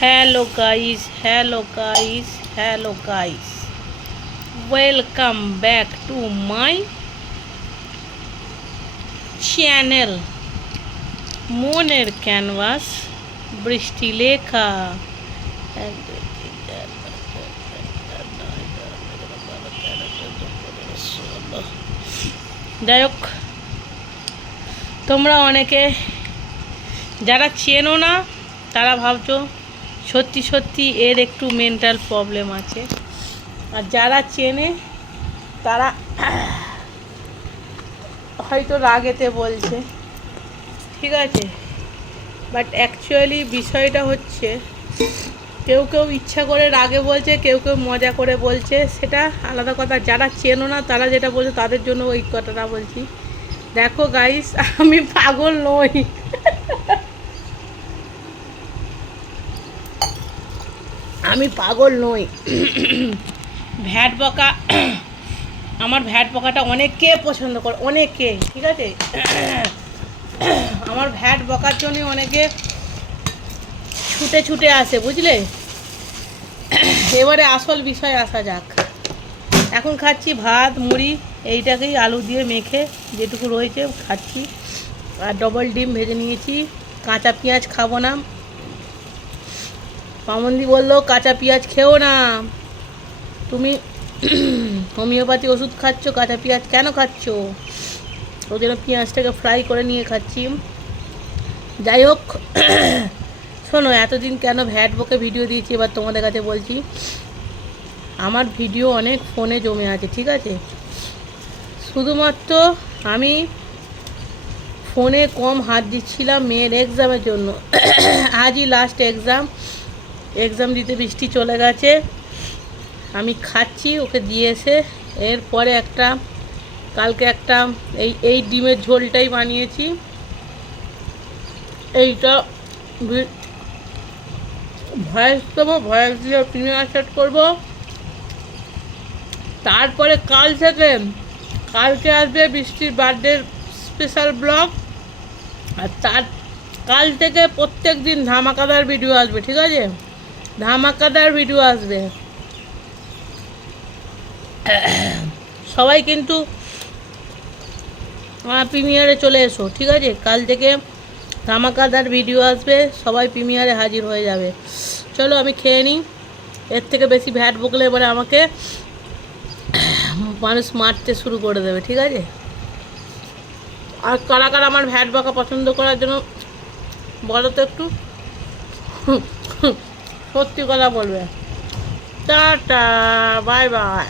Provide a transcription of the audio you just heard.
Hello guys, welcome back to my channel মনের canvas বৃষ্টি লেখা। যাই হোক, তোমরা অনেকে যারা চেনো না তারা ভাবছো সত্যি সত্যি এর একটু মেন্টাল প্রবলেম আছে, আর যারা চেনে তারা হয়তো রাগেতে বলছে, ঠিক আছে। বাট অ্যাকচুয়ালি বিষয়টা হচ্ছে কেউ কেউ ইচ্ছা করে রাগে বলছে, কেউ কেউ মজা করে বলছে, সেটা আলাদা কথা। যারা চেনো না তারা যেটা বলছে তাদের জন্য ওই কথাটা বলছি। দেখো গাইস, আমি পাগল নই। আমি পাগল নই। ভ্যাট বকা, আমার ভ্যাট বকাটা অনেকে পছন্দ করে, অনেকে, ঠিক আছে। আমার ভ্যাট বকার জন্য অনেকে ছুটে ছুটে আসে, বুঝলে। এবারে আসল বিষয় আসা যাক। এখন খাচ্ছি ভাত মুড়ি, এইটাকেই আলু দিয়ে মেখে যেটুকু রয়েছে খাচ্ছি, আর ডবল ডিম ভেজে নিয়েছি। কাঁচা পেঁয়াজ খাবো না। পামন্দি বললো কাঁচা পেঁয়াজ খেও না, তুমি হোমিওপ্যাথি ওষুধ খাচ্ছ, কাঁচা পেঁয়াজ কেন খাচ্ছ? ওই জন্য পেঁয়াজটাকে ফ্রাই করে নিয়ে খাচ্ছি। যাই হোক, শোনো, এতদিন কেন ভ্যাট বকে ভিডিও দিয়েছি, এবার তোমাদের কাছে বলছি। আমার ভিডিও অনেক ফোনে জমে আছে, ঠিক আছে। শুধুমাত্র আমি ফোনে কম হাত দিচ্ছিলাম মেয়ের এক্সামের জন্য। আজই লাস্ট এক্সাম দিতে বৃষ্টি চলে গেছে। আমি খাচ্ছি ওকে দিয়ে এসে। এরপরে কালকে এই ডিমের ঝোলটাই বানিয়েছি। এইটা ভয়েস দেবো, ভয়েস দিয়ে প্রিমিয়ার সেট করবো। তারপরে কালকে আসবে বৃষ্টির বার্থডে স্পেশাল ব্লগ। আর কাল থেকে প্রত্যেক দিন ধামাকাদার ভিডিও আসবে, ঠিক আছে। ধামাকাদার ভিডিও আসবে। সবাই কিন্তু প্রিমিয়ারে চলে এসো, ঠিক আছে। কাল থেকে ধামাকাদার ভিডিও আসবে, সবাই প্রিমিয়ারে হাজির হয়ে যাবে। চলো আমি খেয়ে নিই। এর থেকে বেশি ভ্যাট বকলে এবারে আমাকে মানুষ মারতে শুরু করে দেবে, ঠিক আছে। আর কারা কারা আমার ভ্যাট বকা পছন্দ করার জন্য বলো তো একটু, সত্যি কথা বলবে। Tata, bye bye.